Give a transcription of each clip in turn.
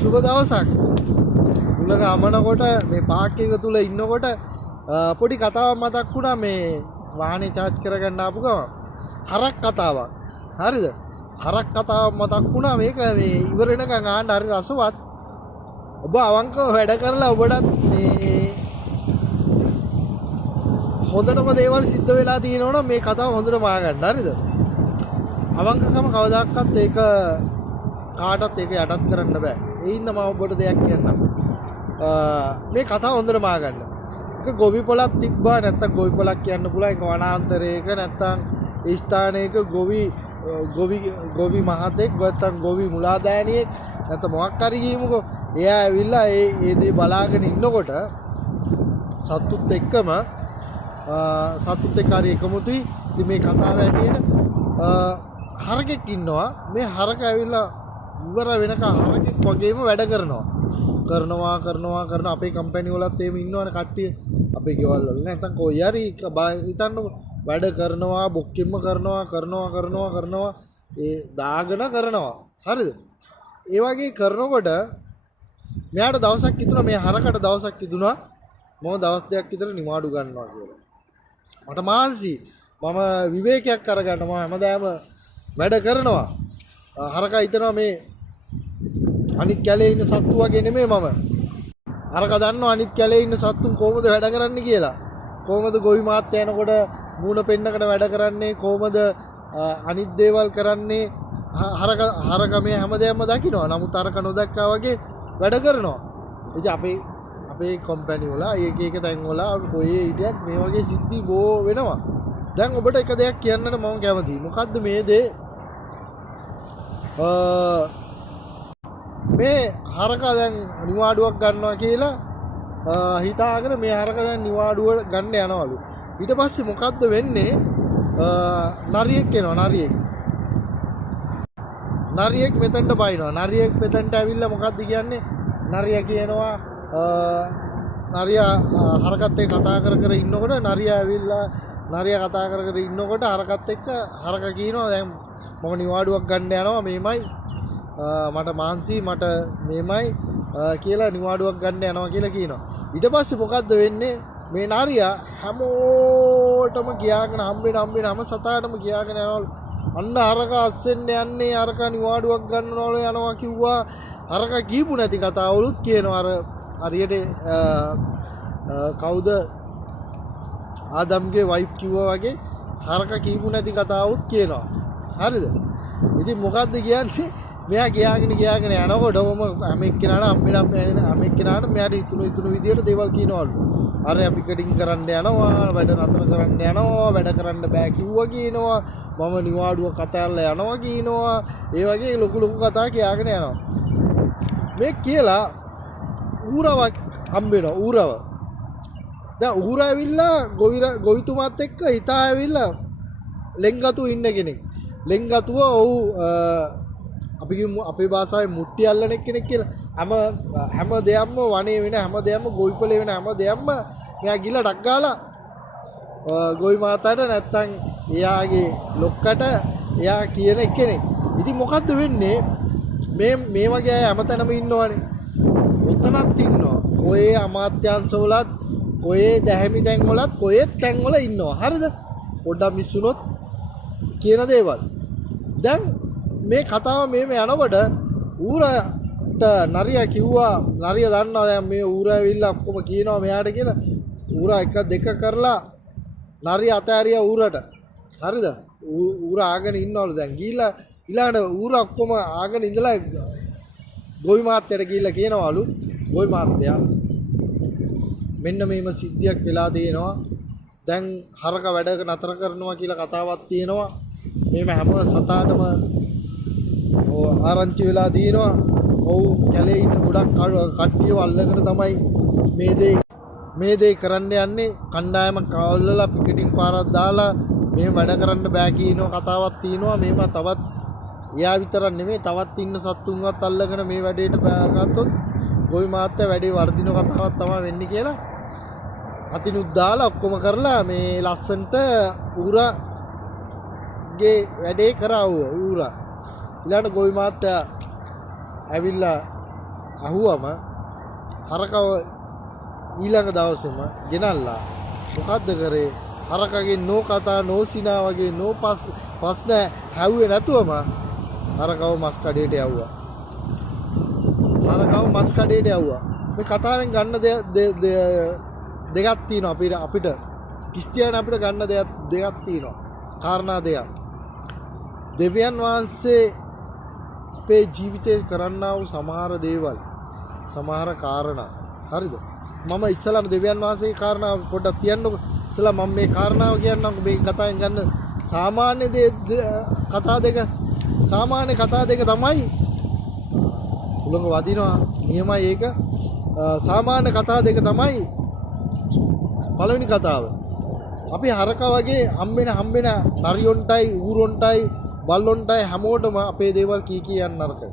සුබ දවසක්. උලක අමනකොට මේ පාක් එක තුල ඉන්නකොට පොඩි කතාවක් මතක් වුණා මේ වාහනේ charge කරගන්න ආපු ගමන්. හරක් කතාවක්. හරිද? හරක් කතාවක් මතක් වුණා මේක මේ ඉවර වෙනකන් ආන්න හරි රසවත්. ඔබ අවංකව වැඩ කරලා ඔබටත් මේ හොඳටම දේවල් සිද්ධ වෙලා තියෙනවනම් මේ කතාව හොඳටම ආගන්න. හරිද? අවංකකම කවදාකවත් ඒක කාටවත් ඒක යටත් කරන්න බෑ. ඒ හින්දා මම ඔබට දෙයක් කියන්නම්. මේ කතාව හොඳටම ආගන්න. ඒක ගොවි පොලක් තිබ්බා නැත්තම් ගොවි පොලක් කියන්න පුළුවන්. ඒක වනාන්තරයක නැත්තම් ඒ ස්ථානයක ගොවි මහතෙක් නැත්තම් ගොවි මුලාදෑනියෙක් නැත්තම් මොකක් හරි කියමුකෝ. එයා ඇවිල්ලා ඒ දේ බලාගෙන ඉන්නකොට සතුත් එක්ක හරි එකමුතුයි. ඉතින් මේ කතාව ඇටියට හරකෙක් ඉන්නවා. මේ හරක ඇවිල්ලා ඉවර වෙනකන් හරකෙක් වගේම වැඩ කරනවා අපේ කම්පැනි වලත් එහෙම ඉන්නවනේ කට්ටිය. අපේ ගෙවල් වල නැත්තම් කොයි හරි හිතන්නකො වැඩ කරනවා බොක්කෙම්ම කරනවා ඒ දාගෙන කරනවා. හරිද? ඒ වගේ කරනකොට මෙයාට දවසක් හිතුණා මේ හරකට දවසක් හිතුණා මම දවස් දෙකක් විතර නිවාඩු ගන්නවා කියලා. මට මාන්සි මම විවේකයක් අරගන්න මම හැමදාම වැඩ කරනවා. හරකා හිතනවා මේ අනිත් කැලේ ඉන්න සත්තු වගේ නෙමෙයි මම. හරකා දන්නවා අනිත් කැලේ ඉන්න සත්තුන් කොහොමද වැඩ කරන්නේ කියලා. කොහොමද ගොවි මාත් යනකොට මූණ පෙන්නකට වැඩ කරන්නේ කොහොමද අනිත් දේවල් කරන්නේ හරකා මේ හැමදේම දකිනවා. නමුත් හරකා නොදක්කා වගේ වැඩ කරනවා. ඉතින් අපේ කම්පැනි වල එක තැන් වල කොහේ හිටියත් මේ වගේ සිද්ධි බෝ වෙනවා. දැන් ඔබට එක දෙයක් කියන්නට මම කැමතියි. මොකද්ද මේ දේ? මේ හරකා දැන් නිවාඩුවක් ගන්නවා කියලා හිතාගෙන මේ හරකා දැන් නිවාඩුව ගන්න යනවලු. ඊට පස්සේ මොකද්ද වෙන්නේ? නරියෙක් එනවා. නරියෙක් මෙතනට බයිනවා. නරියෙක් මෙතනට ඇවිල්ලා මොකද්ද කියන්නේ? නරියා කියනවා නරියා හරකත් එක්ක කතා කර ඉන්නකොට නරියා කතා කර ඉන්නකොට හරකත් එක්ක හරකා කියනවා දැන් මම නිවාඩුවක් ගන්න යනවා මේමයි මට මාන්සි මට මේමයි කියලා නිවාඩුවක් ගන්න යනවා කියලා කියනවා. ඊට පස්සේ මොකද්ද වෙන්නේ? මේ නරියා හැමෝටම කියාගෙන හම්බෙන හැම සතාටම කියාගෙන යනවලු. අන්න හරකා අස්සෙන්න යන්නේ හරකා නිවාඩුවක් ගන්නවලු යනවා කිව්වා. හරකා කියපු නැති කතාවලුත් කියනවා. අර හරියට කවුද ආදම්ගේ වයිෆ් කිව්වා වගේ හරකා කියපු නැති කතාවුත් කියනවා. හරිද? ඉතින් මොකද්ද කියන්නේ? මෙයා ගියාගෙන යනකොටම හැම එක්කෙනාට මෙයාට ඉතුණු විදියට දේවල් කියනවලු. අර අපි කටින් කරන්න යනවා, වැඩ නතර කරන්න යනවා, වැඩ කරන්න බෑ කිව්වා කියනවා, මම නිවාඩුව කතාරලා යනවා කියනවා. ඒ වගේ ලොකු කතා කියාගෙන යනවා. මේ කියලා ඌරවක් හම්බ වෙනවා. ඌරව. දැන් ඌර ඇවිල්ලා ගොවිතුමාත් එක්ක හිතා ඇවිල්ලා ලෙන්ගතු ඉන්න කෙනෙක්. ලෙන්ගතුව අපි අපේ භාෂාවේ මුට්ටි අල්ලන කෙනෙක් කියලා. හැම දෙයක්ම වනේ වෙන හැම දෙයක්ම ගොවිපලේ වෙන හැම දෙයක්ම මෙයා ගිහලා ඩක් ගාලා ගොවි මාතාට නැත්තම් එයාගේ ලොක්කට එයා කියන කෙනෙක්. ඉතින් මොකද්ද වෙන්නේ? මේ වගේ අය හැමතැනම ඉන්නවනේ. ඔතනත් ඉන්නවා. කොහේ අමාත්‍යාංශවලත් කොහේ දැහැමි තැන් වලත් කොහේ තැන් වල ඉන්නවා. හරිද? පොඩ්ඩක් මිස්සුනොත් කියන දේවල්. දැන් මේ කතාව මෙහෙම යනකොට ඌරට නරියා කිව්වා නරියා දන්නවා දැන් මේ ඌර ඇවිල්ලා ඔක්කොම කියනවා මෙයාට කියලා. ඌරා එක දෙක කරලා නරියා අතෑරියා ඌරට. හරිද? ඌර ආගෙන ඉන්නවලු දැන් ගිහිල්ලා ඊළඟට ඌර ඔක්කොම ආගෙන ඉඳලා ගොවි මාත්‍යට ගිහිල්ලා කියනවලු ගොවි මාත්‍යා මෙන්න මේම සිද්ධියක් වෙලා තියෙනවා. දැන් හරක වැඩ නතර කරනවා කියලා කතාවක් තියෙනවා. මේම හැම සතාටම ආරංචි වෙලා තියෙනවා. ඔව් කැලේ ඉන්න ගොඩක් කට්ටියව අල්ලගෙන තමයි මේ දේ කරන්න යන්නේ. කණ්ඩායමක් කවල්ලලා පිකටින් පාරක් දාලා මේ වැඩ කරන්න බෑ කියනවා කතාවක් තියෙනවා. මේම තවත් එයා විතරක් නෙමෙයි තවත් ඉන්න සත්තුන්වත් අල්ලගෙන මේ වැඩේට බෑගත්තොත් ගොවි මාත්‍යා වැඩේ වර්ධින කතාවක් තමයි වෙන්නේ කියලා අතිනුත් දාලා ඔක්කොම කරලා මේ ලස්සන්ට ඌරගේ වැඩේ කරාවුවා. ඌරා ඊළඟ ගොවි මාත්‍යා ඇවිල්ලා අහුවම හරකව ඊළඟ දවසේම ගෙනල්ලා මොකද්ද කරේ? හරකගේ නෝ කතා නෝ සිනා වගේ නෝ ප්‍රශ්න හැව්වේ නැතුවම හරකව මස් කඩේට යවුවා. හරකව මස් කඩේට යවුවා. මේ කතාවෙන් ගන්න දෙකක් තියෙනවා අපිට ක්‍රිස්තියානි අපිට ගන්න දෙකක් තියෙනවා. කාරණා දෙකක්. දෙවියන් වහන්සේ අපේ ජීවිතේ කරන්නා වූ සමහර දේවල් සමහර කාරණා හරිද? මම ඉස්සලාම දෙවියන් වහන්සේගේ කාරණා පොඩ්ඩක් කියන්නකො. ඉස්සලා මම මේ කාරණාව කියන්නම් මේ කතාවෙන් ගන්න සාමාන්‍ය කතා දෙක තමයි උලංග වදිනවා නියමයි ඒක. සාමාන්‍ය කතා දෙක තමයි පළවෙනි කතාව. අපි හරකා වගේ හම්බෙන නරියොන්ටයි ඌරොන්ටයි බල්ලොන්ටයි හැමෝටම අපේ දේවල් කී යන්න නරකයි.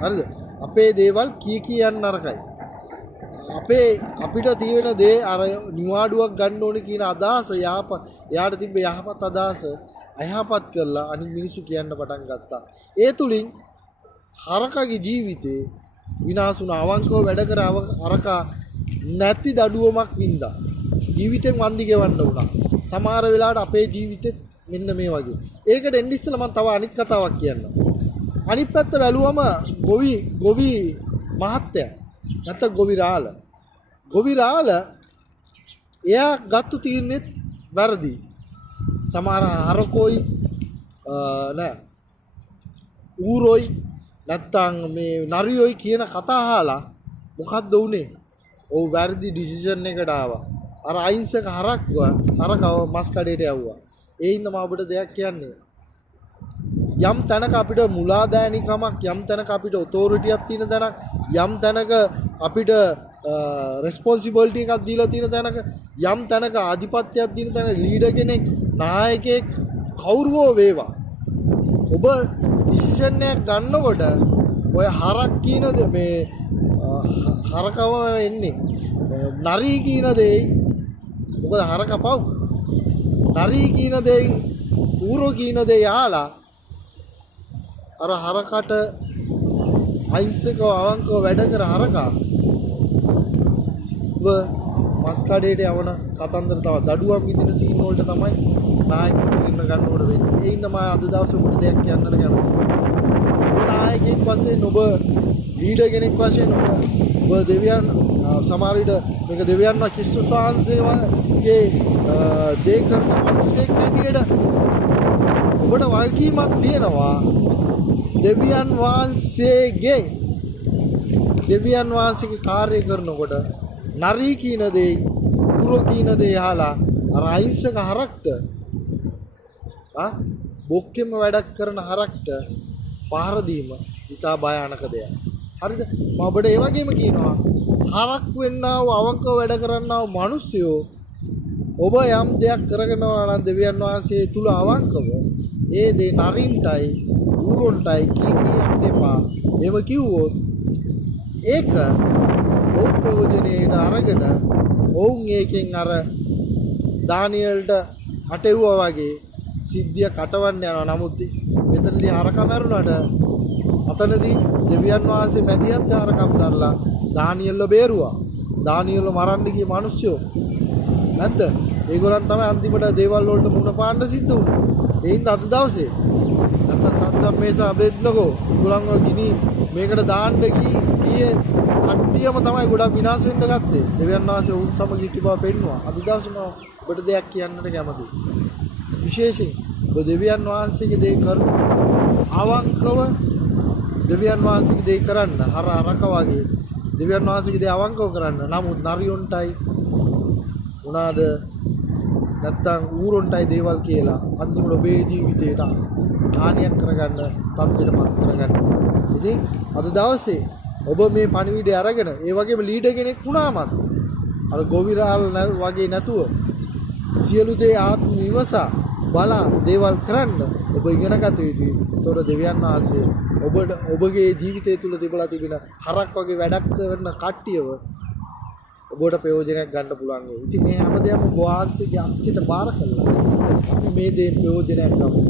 හරිද? අපේ දේවල් කී යන්න නරකයි. අපිට තියෙන දේ අර නිවාඩුවක් ගන්න ඕනේ කියන අදහස යාට තිබ්බ යහපත් අදහස අයහපත් කරලා අනිත් මිනිස්සු කියන්න පටන් ගත්තා. ඒ තුලින් හරකගේ ජීවිතේ විනාශ වුණා. අවංකව වැඩ කර හරකා නැති දඩුවමක් වින්දා. ජීවිතෙන් වන්දි ගෙවන්න වුණා. සමහර වෙලාවට අපේ ජීවිතෙත් මෙන්න මේ වගේ. ඒකට එන්න ඉස්සෙල්ලා මම තව අනිත් කතාවක් කියන්නම්. අනිත් පැත්ත බැලුවම ගොවි මහත්තයා නැත්නම් ගොවි රාළ එයා ගත්තු තීරණෙත් වැරදි. සමහර හරකෝයි ඌරෝයි නැත්නම් මේ නරියෝයි කියන කතා අහලා මොකද්ද උනේ? ඔව් වැරදි ඩිසිෂන් එකට ආවා. අර අහිංසක හරකව මස් කඩේට යවුවා. ඒ හින්දා මම ඔබට දෙයක් කියන්නේ. යම් තැනක අපිට මුලාදෑනිකමක්, යම් තැනක අපිට ඔතොරිටියක් තියෙන තැනක්, යම් තැනක අපිට රෙස්පොන්සිබිලිටි එකක් දීලා තියෙන තැනක, යම් තැනක ආධිපත්‍යයක් දින තැන ලීඩර් කෙනෙක්, නායකයෙක් කවුරුවෝ වේවා. ඔබ ඩිසිෂන් එකක් ගන්නකොට ඔය හරක් කියන මේ හරකව එන්නේ නරී කියන දේ. මොකද හරක පව්. නරී කියන දේ ඌරෝ කියන දේ යාලා අර හරකට අහිංසකව අවංකව වැඩ කර හරකා මස් කඩේට යවන කතන්දර තව දඩුවම් විදින සීන් වලට තමයි නායකයෙක් ඉන්න ගන්න ඕන වෙන්නේ. ඒ හින්දා මම අද දවසේ ඔබට දෙයක් කියන්නට කැමතියි. ඔබ නායකයෙක් වශයෙන් ඔබ ලීඩර් කෙනෙක් වශයෙන් ඔබ දෙවියන් සමහර විට මේක දෙවියන් ක්‍රිස්තුස් වහන්සේගේ දේ කරන මිනිසෙක් හැටියට ඔබට වගකීමක් තියෙනවා. දෙවියන් වහන්සේගේ කාර්ය කරනකොට නරී කියන දේ ඌරෝ කියන දේ අහලා අර අහිංසක හරක්ට බොක්කෙම වැඩක් කරන හරක්ට පහර දීම ඉතා භයානක දෙයක්. හරිද? මම ඔබට ඒ වගේම කියනවා හරක් වෙන්නා වූ අවංකව වැඩ කරන්නා වූ මිනිස්සුયો ඔබ යම් දෙයක් කරගෙනවා නම් දෙවියන් වහන්සේ තුල අවංකව ඒ දේ නරින්ටයි ඌරොන්ටයි කියන්න එපා. එහෙම කිව්වොත් ඒක ප්‍රයෝජනයට අරගෙන ඔවුන් ඒකෙන් අර දානියෙල්ට හටෙව්වා වගේ සිද්ධිය කටවන්න යනවා. නමුත් මෙතනදී හරකා මැරුණාට අතනදී දෙවියන් වහන්සේ මැදිහත් හරකම් දරලා දානියෙල්ව බේරුවා. දානියෙල්ව මරන්න ගිය මිනිස්සුયો නැද්ද? ඒගොල්ලන් තමයි අන්තිමට දේවල් වලට මුණ පාන්න සිද්ධ වුනේ. ඒ හින්දා අද දවසේ නැත්නම් සද්දම් මේසා බෙද්නකෝ ඒගොල්ලන්ව ගිනි මේකට දාන්න ගියේ කට්ටියම තමයි ගොඩක් විනාශ වෙන්න ගත්තේ. දෙවියන් වහන්සේ උන් සමග සිටි බව පෙන්නවා. අද දවසේ මම ඔබට දෙයක් කියන්නට කැමතියි. විශේෂයෙන් ඔබ දෙවියන් වහන්සේගේ දේ කරන අවංකව දෙවියන් වහන්සේගේ දේ කරන්න හරක වගේ දෙවියන් වහන්සේගේ දේ අවංකව කරන්න. නමුත් නරියොන්ටයි උනාද නැත්තම් ඌරොන්ටයි දේවල් කියලා අන්තිමට ඔබේ ජීවිතේට හානියක් කරගන්න තත්ත්වයටපත් කරගන්න. ඉතින් අද දවසේ ඔබ මේ පණිවිඩය අරගෙන ඒ වගේම ලීඩර් කෙනෙක් වුණාමත් අර ගොවිරාල් වගේ නැතුව සියලු දේ ආත්ම විමසා බලා දේවල් කරන්න ඔබ ඉගෙන ගත යුතුයි. එතකොට දෙවියන් වහන්සේ ඔබගේ ජීවිතය තුළ තිබලා තිබෙන හරක් වගේ වැඩක් කරන කට්ටියව ඔබට ප්‍රයෝජනයක් ගන්න පුළුවන්. ඉතින් මේ හැමදේම ඔබ වහන්සේගේ අස්තියට බාර කරලා අපි මේ දේ ප්‍රයෝජනයක් ගමු.